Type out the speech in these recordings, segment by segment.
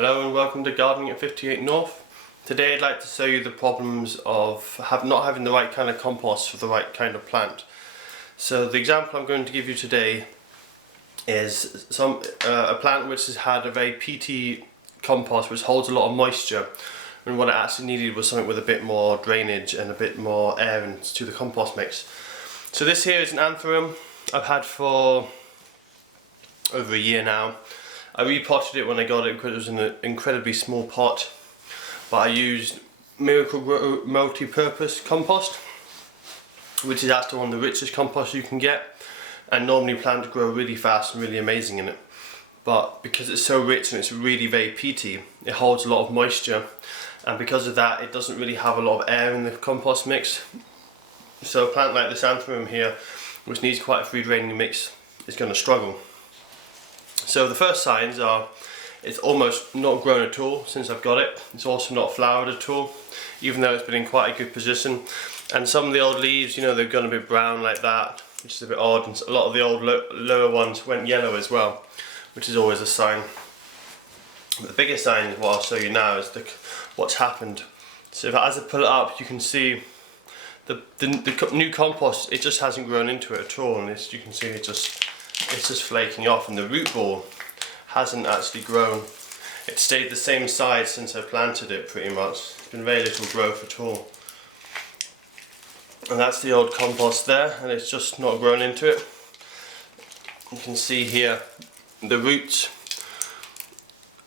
Hello and welcome to Gardening at 58 North. Today I'd like to show you the problems of not having the right kind of compost for the right kind of plant. So the example I'm going to give you today is a plant which has had a very peaty compost which holds a lot of moisture, and what it actually needed was something with a bit more drainage and a bit more air into the compost mix. So this here is an Anthurium I've had for over a year now. I repotted it when I got it because it was in an incredibly small pot, but I used Miracle-Gro multi-purpose compost, which is actually one of the richest composts you can get, and normally plants grow really fast and really amazing in it. But because it's so rich and it's really very peaty, it holds a lot of moisture, and because of that it doesn't really have a lot of air in the compost mix. So a plant like this Anthurium here, which needs quite a free draining mix, is going to struggle. So the first signs are it's almost not grown at all since I've got it. It's also not flowered at all, even though it's been in quite a good position. And some of the old leaves, you know, they've gone a bit brown like that, which is a bit odd. And a lot of the old lower ones went yellow as well, which is always a sign. But the biggest sign, what I'll show you now, is what's happened. So as I pull it up, you can see the new compost, it just hasn't grown into it at all. And you can see it's just flaking off, and the root ball hasn't actually grown. It stayed the same size since I planted it pretty much. There's been very little growth at all. And that's the old compost there, and it's just not grown into it. You can see here the roots,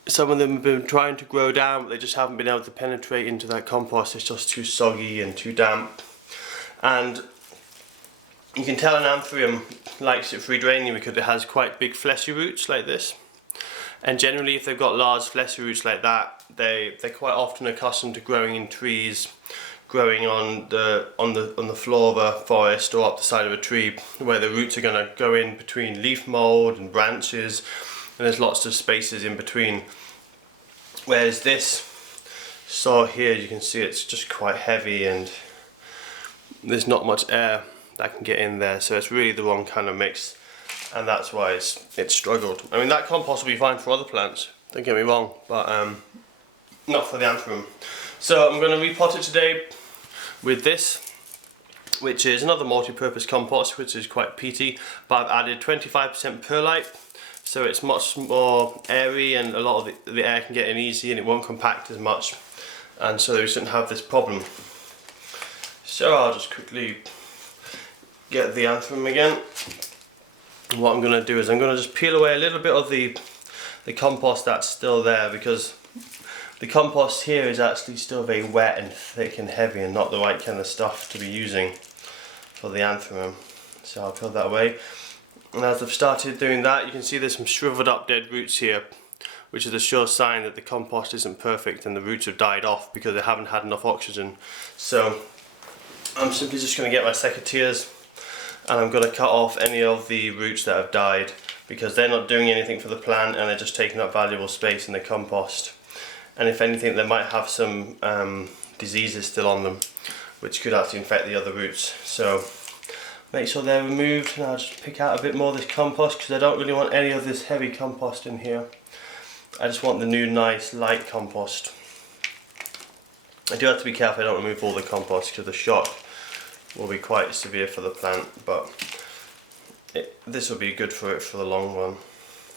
some of them have been trying to grow down, but they just haven't been able to penetrate into that compost. It's just too soggy and too damp. And you can tell an Anthurium likes it free draining because it has quite big fleshy roots like this. And generally if they've got large fleshy roots like that, they're quite often accustomed to growing in trees, growing on the floor of a forest or up the side of a tree, where the roots are going to go in between leaf mould and branches, and there's lots of spaces in between. Whereas this soil here, you can see it's just quite heavy and there's not much air that can get in there, so it's really the wrong kind of mix, and that's why it's struggled. I mean, that compost will be fine for other plants, don't get me wrong, but not for the Anthurium. So I'm going to repot it today with this, which is another multi-purpose compost, which is quite peaty, but I've added 25% perlite, so it's much more airy and a lot of the air can get in easy and it won't compact as much, and so we shouldn't have this problem. So I'll just quickly get the Anthurium again. And what I'm going to do is I'm going to just peel away a little bit of the compost that's still there, because the compost here is actually still very wet and thick and heavy and not the right kind of stuff to be using for the Anthurium. So I'll peel that away. And as I've started doing that, you can see there's some shriveled up dead roots here, which is a sure sign that the compost isn't perfect and the roots have died off because they haven't had enough oxygen. So I'm simply just going to get my secateurs and I'm going to cut off any of the roots that have died, because they're not doing anything for the plant and they're just taking up valuable space in the compost. And if anything, they might have some diseases still on them, which could actually infect the other roots. So make sure they're removed, and I'll just pick out a bit more of this compost because I don't really want any of this heavy compost in here. I just want the new nice light compost. I do have to be careful I don't remove all the compost because the shock will be quite severe for the plant, but this will be good for it for the long run.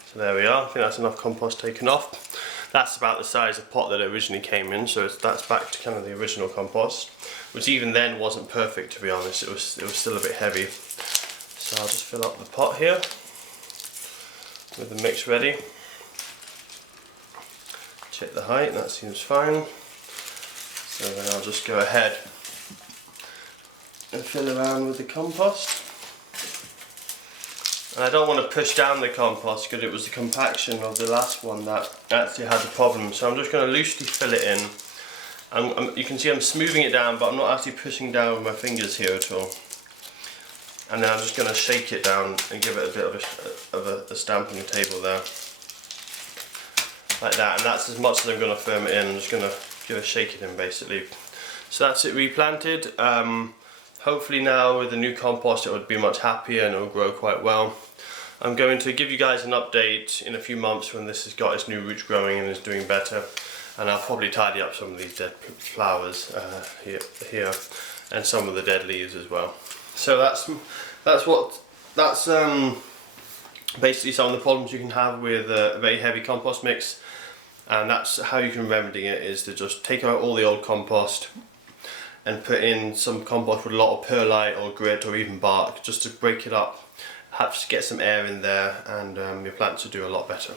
So there we are. I think that's enough compost taken off. That's about the size of pot that it originally came in, so that's back to kind of the original compost, which even then wasn't perfect, to be honest. It was still a bit heavy. So I'll just fill up the pot here with the mix ready. Check the height, that seems fine. So then I'll just go ahead and fill around with the compost. And I don't want to push down the compost because it was the compaction of the last one that actually had the problem. So I'm just going to loosely fill it in. You can see I'm smoothing it down, but I'm not actually pushing down with my fingers here at all. And then I'm just going to shake it down and give it a bit of a stamp on the table there. Like that, and that's as much as I'm going to firm it in. I'm just going to give a shake it in basically. So that's it replanted. Hopefully now with the new compost it would be much happier and it will grow quite well. I'm going to give you guys an update in a few months when this has got its new roots growing and is doing better, and I'll probably tidy up some of these dead flowers here and some of the dead leaves as well. So that's basically some of the problems you can have with a very heavy compost mix, and that's how you can remedy it, is to just take out all the old compost and put in some compost with a lot of perlite or grit or even bark, just to break it up, perhaps get some air in there, and your plants will do a lot better.